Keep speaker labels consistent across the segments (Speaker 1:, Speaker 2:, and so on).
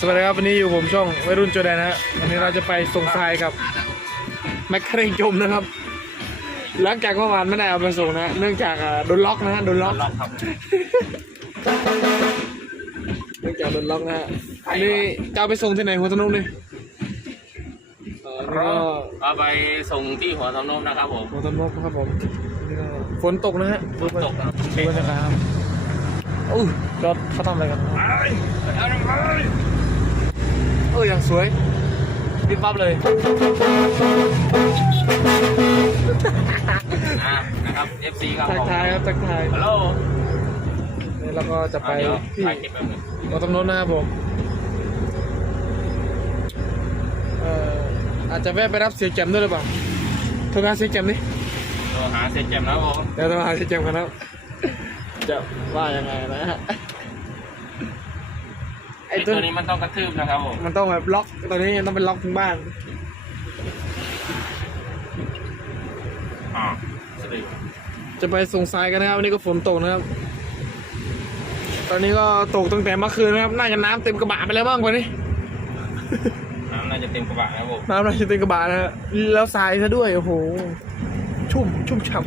Speaker 1: สวัสดีครับวันนี้อยู่ผมช่องวัยรุ่นโจแดนนะฮะวันนี้เราจะไปส่งทรายกับแมคคาเรงจมนะครับ หลังจากเมื่อวานไม่ได้เอาไปส่งนะ เนื่องจากอ่าโดนล็อกนะฮะโดนล็อก
Speaker 2: ล็อกครับ
Speaker 1: เนื่องจากโดนล็อกนะฮะอันนี้จะเอาไปส่งที่ไหนหัวถนนนี่เออนี่ก็
Speaker 2: เอาไปส่งที่หัวทำนมนะครับผม
Speaker 1: หัวถนนครับผมนี่ก็ฝนตกนะฮะดูไป
Speaker 2: ตกครับ
Speaker 1: ดูบรรยากาศครับอู้รถเขาทำอะไรกันเอ ออย่างสวยดิบปั๊บเลย
Speaker 2: อ่านะครับ FC ครับ
Speaker 1: ทัก
Speaker 2: ผม
Speaker 1: ทายครับทักทาย
Speaker 2: ฮัลโหล
Speaker 1: นี่เราก็จะไป
Speaker 2: เดี๋ยว
Speaker 1: ที่
Speaker 2: ถ่ายคลิปแบบนึง
Speaker 1: หัวถนนนะครับผมเอ่ออาจจะแวะไปรับเสียแจมด้วยหรือเปล่าโทรหาเสียแจมดิ
Speaker 2: โทรหาเสร็จแจมนะครับผม
Speaker 1: เดี๋ยวโทรหาเสียแจมกันนะครับจะว่ายังไงนะฮะไอ้
Speaker 2: ไอ้
Speaker 1: ตั
Speaker 2: ตัววนี้มันต้องกระทืบนะครับผม
Speaker 1: มันต้องแบบล็อกตอนนี้ต้องเป็นล็อกถึงบ้าน
Speaker 2: อ่าสวัสดี
Speaker 1: จะไปส่งสายกันนะครับวันนี้ก็ฝนตกนะครับ ตอนนี้ก็ตกตั้งแต่เมื่อคืนนะครับน่าจะน้ำเต็มกระบะไปแล้วบ้างกว่านี้
Speaker 2: น้ำน่าจะเต็มกระบะนะครับผม
Speaker 1: น้ำน่าจะเต็มกระบะนะฮะแล้วทรายซะด้วยโอ้โหชุ่มชุ่มฉ่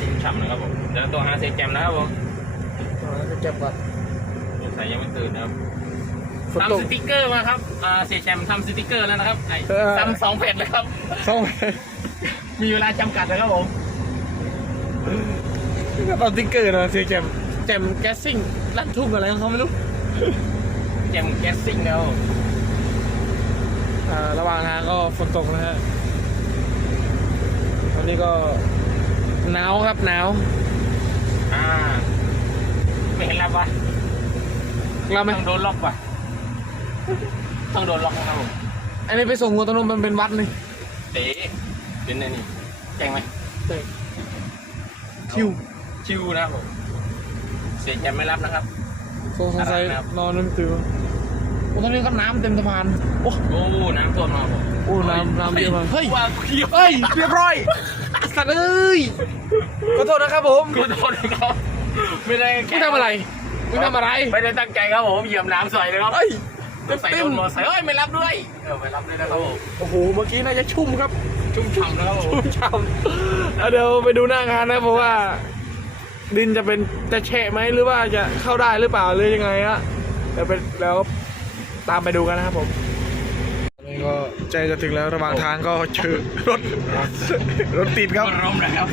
Speaker 2: ชุ่มฉ่ำนะครับผมเดี๋ยวตัวหาเสร็จแจมนะครับผมำ
Speaker 1: จะเก็บก่อน
Speaker 2: สงสัยยังไม่ตื่นนะครับ
Speaker 1: ฝนตก
Speaker 2: ทำสติกเกอร์มาครับอ่าเสร็จแจมทำสติกเกอร์แล้วนะครับไอ้
Speaker 1: เออ
Speaker 2: ทำสองแผ่นเลยครับ
Speaker 1: ส่ง
Speaker 2: มีเวลาจำกัดนะครับผม
Speaker 1: ก็ตอนติ๊กเกอร์นะเสียแจมแจมแก๊สซิ่งลั่นทุ่งอะไรของเขาไม่รู้
Speaker 2: แจมแก๊สซิ่งแล้ว
Speaker 1: อ่าระหว่างทางก็ฝนตกนะฮะตอนนี้ก็หนาวครับหนาว
Speaker 2: อ่า ไม่เห็นรับวะ
Speaker 1: เราไหม
Speaker 2: ต้องโดนล็อกว่ะต้องโดนล็อกนะครับผม
Speaker 1: อันนี้ไปส่งหัวตะนมมันเป็นวัดนี่
Speaker 2: เต๋เป็นไงนี่แจ้งไหม
Speaker 1: ชิว
Speaker 2: ชิวนะครับผมเสียจะไม่รับนะครับ
Speaker 1: สงสัย
Speaker 2: อะไรนะครับ
Speaker 1: นอนนึกตื่นโอ้ตอนนี้ก็น้ำเต็มสะพาน โอ้
Speaker 2: โอ้น้ำท่วมมาครับผม
Speaker 1: โอ้น้ำน้ำเยอะมากเฮ้ย
Speaker 2: ว่าเขียว
Speaker 1: เฮ้ยเรียบร้อยสัตว์เอ้ยขอโทษนะครับผม
Speaker 2: กูโดนครับ ไม่ได้
Speaker 1: ไม่ทำอะไรไม่ทำอะไร
Speaker 2: ไม่ได้ตั้งใจครับผมเหยียบน้ำใส่เลยครับ
Speaker 1: เฮ้ย
Speaker 2: ใส่
Speaker 1: เต็
Speaker 2: โด
Speaker 1: ม
Speaker 2: นมอใส่เอ้ยไม่รับด้วยเออไม่รับด้วยนะครับผม
Speaker 1: โอ้โหเมื่อกี้น่าจะชุ่มครับ
Speaker 2: ชุ่มฉ่ำนะครับผม
Speaker 1: ชุ่มฉ่ำเอาเดี๋ยวไปดูหน้างานนะเพราะว่า ดินจะเป็นจะแฉะไหมหรือว่าจะเข้าได้หรือเปล่าหรือยังไงฮะเดี๋ยวไปแล้วตามไปดูกันนะครับผมตอนนี้ก็ใจจะถึงแล้วระหว่างทางก็เจอรถรถติดครับ
Speaker 2: ก็ร่มนะครับ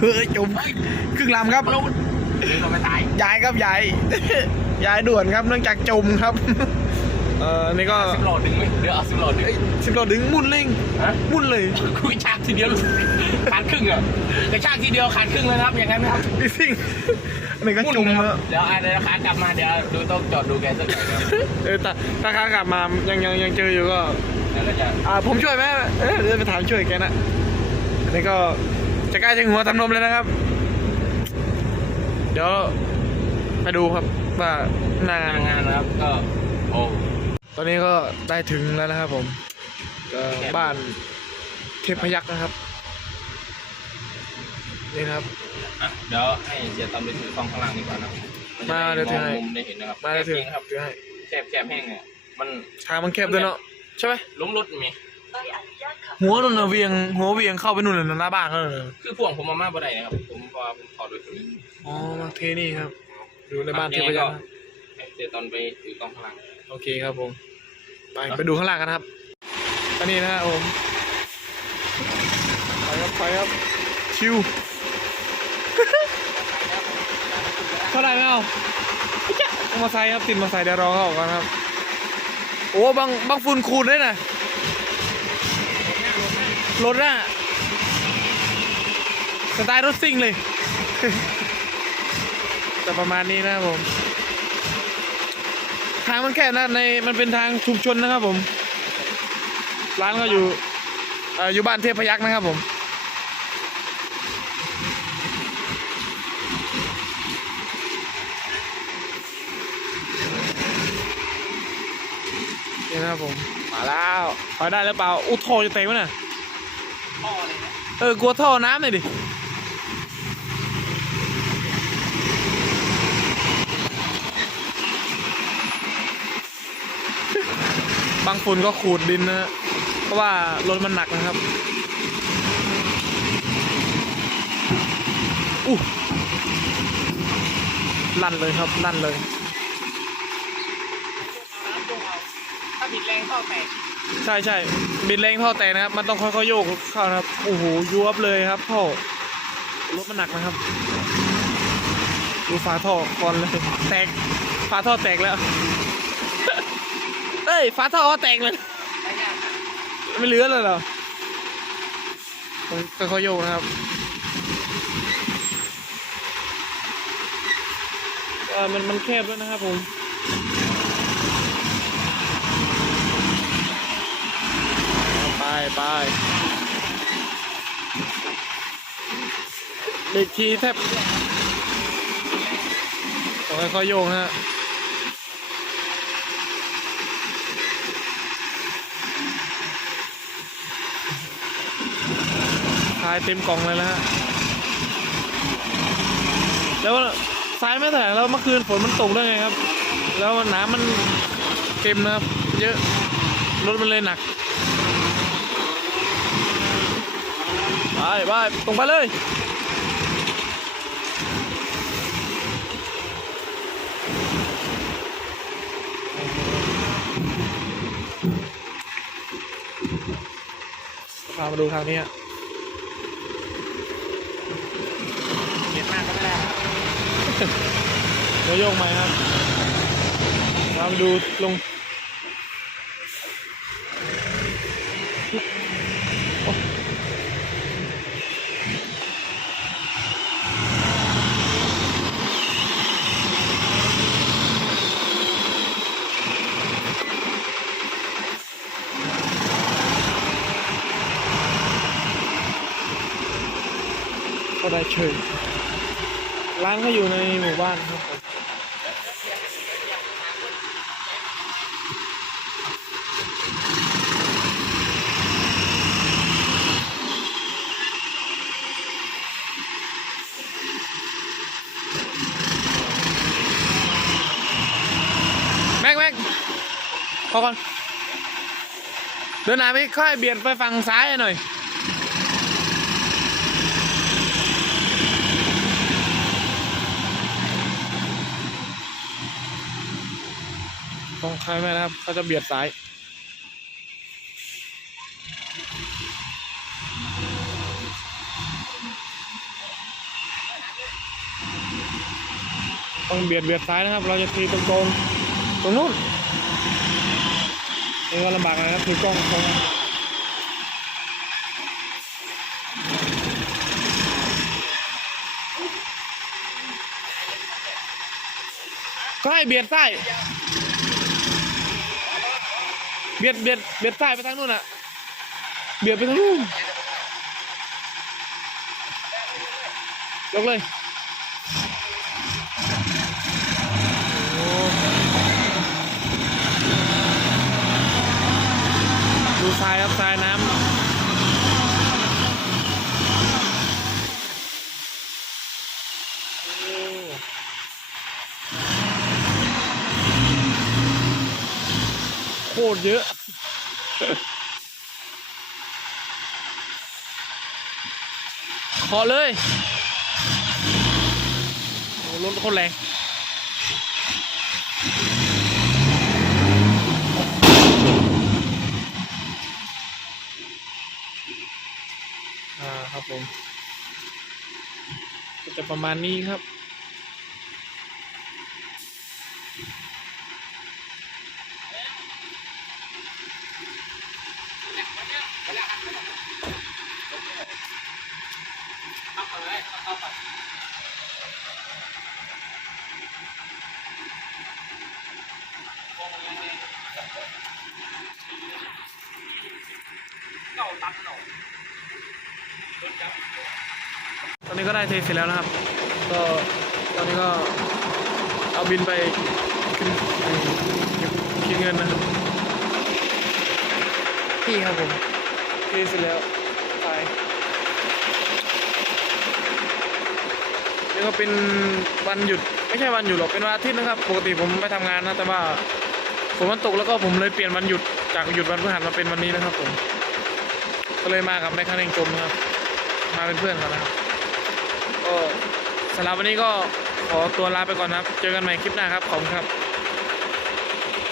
Speaker 1: เฮ้ยจมครึ่งลำครับ
Speaker 2: ร่มเดี๋ยวก็ไม่ตาย
Speaker 1: ย้ายครับย้ายย้ายด่วนครับเนื่องจากจมครับ เอ่อนี่ก็
Speaker 2: สิบโหลดดึงไหมเดี๋ยวเอาสิบโหลดดึง
Speaker 1: สิบโลถึงมุ่นเร่ง
Speaker 2: ฮะ
Speaker 1: มุ่นเลย
Speaker 2: คุยชากทีเดียวขาดครึ่งเหรอกระชากทีเดียวขาดครึ่งเลยนะครับอย่างนั้นนะครับ
Speaker 1: พี่ซิ่งอันนี้ก็จม
Speaker 2: นะค
Speaker 1: แล้
Speaker 2: รั
Speaker 1: ว
Speaker 2: บเดี๋ยวอะเดี๋ยวขากลับมาเดี๋ยวดูต้องจอดดูแกสักหน่อยครับ
Speaker 1: เออแต่ถ้าขากลับมายังยังยังเจออยู่ก็
Speaker 2: เดี๋ยวเราจะ
Speaker 1: อ่าผมช่วยไหมเอ๊ะเดี๋ยวไปถามช่วยแกนะอันนี้ก็จะใกล้ถึงหัวทำนมแล้วนะครับ เดี๋ยวไปดูครับว่าหน้างา
Speaker 2: ทานงงานนะครับ ก็โอ้
Speaker 1: ตอนนี้ก็ได้ถึงแล้วนะครับผมก็บ้านเทพยักษ์นะครับนี่นะครับ
Speaker 2: อะเดี๋ยวให้เสียตอมไปถือกล้องข้างล่างดีกว่านะนจะ
Speaker 1: มาเดี๋ยวถือให้
Speaker 2: มองมุมได้เห็นนะครับ
Speaker 1: มาได้ถึง
Speaker 2: จริงๆครับ
Speaker 1: ถือให้
Speaker 2: แคบแคบแห้งเนี่ยมัน
Speaker 1: ทางมันแคบด้วยเนาะใช่ไหม
Speaker 2: ล้มรถมี
Speaker 1: หัวนุ่นน่ะเวียงหัวเวียงเข้าไปนู่นเลยนะหน้าบ้านเขาเลยนะ
Speaker 2: คือพ่วงผมมาม่าบ่ได้นะครับผมพอผมถอดด้วยตัวนี้
Speaker 1: อ๋อมาเทนี่ครับ อยู่ในบ้านเท
Speaker 2: ยัง
Speaker 1: พ
Speaker 2: ไง
Speaker 1: ยั
Speaker 2: ก็
Speaker 1: กษ์นะ
Speaker 2: ให้เสียตอนไปถือกล้องข้างล่าง
Speaker 1: โอเคครับผม ไปไปดูข้างล่างกันครับ อันนี้นะครับผม ไปครับไปครับ ชิวเท่าไหร่ไม่เอาจ๊ะมาใส่ครับติดมาใส่เดี๋ยวรอเขาออกก่อนครับ โอ้บางบางฝุ่นคูณด้วยนะรถน่ะสไตล์รถซิ่งเลย แต่ประมาณนี้นะครับผม ทางมันแคบนะในมันเป็นทางชุมชนนะครับผม ร้านก็อยู่เอ่ออยู่บ้านเทพยักษ์นะครับผมนี่นะครับผม มาแล้วไปได้หรือเปล่าอู้ท่อจะเต็มวะน่ะ
Speaker 2: พ่อเลยนะ
Speaker 1: เออกลัวท่อน้ำหน่อยดิ บางฝุ่นก็ขูดดินนะฮะเพราะว่ารถมันหนักนะครับอู้ลั่นเลยครับลั่นเลย
Speaker 2: ถ้าบิดแรงท่อแตก
Speaker 1: ใช่ใช่บิดแรงท่อแตกนะครับ มันต้องค่อยๆโยกเข้านะครับโอ้โหยุบเลยครับท่อรถมันหนักนะครับดูฝาท่อก่อนเลย แตกฝาท่อแตกแล้วเอ้ ยฝาท่อแตกเลย
Speaker 2: ไม่ยาก
Speaker 1: ไม่เหลือเลยเหรอผมค่อยๆโยกนะครับเออมันมันแคบด้วยนะครับผมไปไปเด็กทีแทบต้องค่อยๆโยกนะฮะายเต็มกล่องเลยนะฮะแล้วทรายไม่แถลงแล้วเมื่อคืนฝนมันตกด้วยไงครับ แล้วน้ำมันเต็มนะครับ เยอะรถมันเลยหนักไปไปตรงไปเลยพามาดูทางนี้ฮะ
Speaker 2: เบียดมากก็ไม่ได้
Speaker 1: เดี๋ยว โยกใหมครับพามดูลงก็ได้เฉยร้านเขาอยู่ในหมู่บ้านครับผมแม็กแม็กพ อก่อนเดินหน้าไปค่อยเบียดไปฝั่งซ้ายหน่อยตรงใครไหมนะครับเขาจะเบียดซ้ายต้องเบียดเบียดซ้ายนะครับ เราจะทีตรงตรงๆตรงนู้น นี่ก็ลำบากนะครับถือกล้องตรงก็ให้เบียดซ้เบียดเบียดเบียดซ้ไปทางนู้นอะ เบียดไปทางนู้นยกเลยโอ้ดู ทรายครับทรายน้ำโอ้โคตรเยอะขอเลยโอ้รถโคนแรง ผม ก็จะประมาณนี้ครับ ตอนนี้ก็ได้เทเสร็จแล้วนะครับ ก็ตอนนี้ก็เอาบินไปขึ้นเก็บคิดเงินนะครับนี่ครับผมเทเสร็จแล้วไปนี่ก็เป็นวันหยุดไม่ใช่วันหยุดหรอกเป็นวันอาทิตย์นะครับปกติผมไปทำงานนะแต่ว่าฝนมันตกแล้วก็ผมเลยเปลี่ยนวันหยุดจากหยุดวันพฤหัสมาเป็นวันนี้นะครับผมก็เลยมากับแม่ค้าเองจมนะครับ มาเป็นเพื่อนกันนะครับก็สำหรับวันนี้ก็ขอตัวลาไปก่อนนะครับ เจอกันใหม่คลิปหน้าครับ ขอบคุณครับ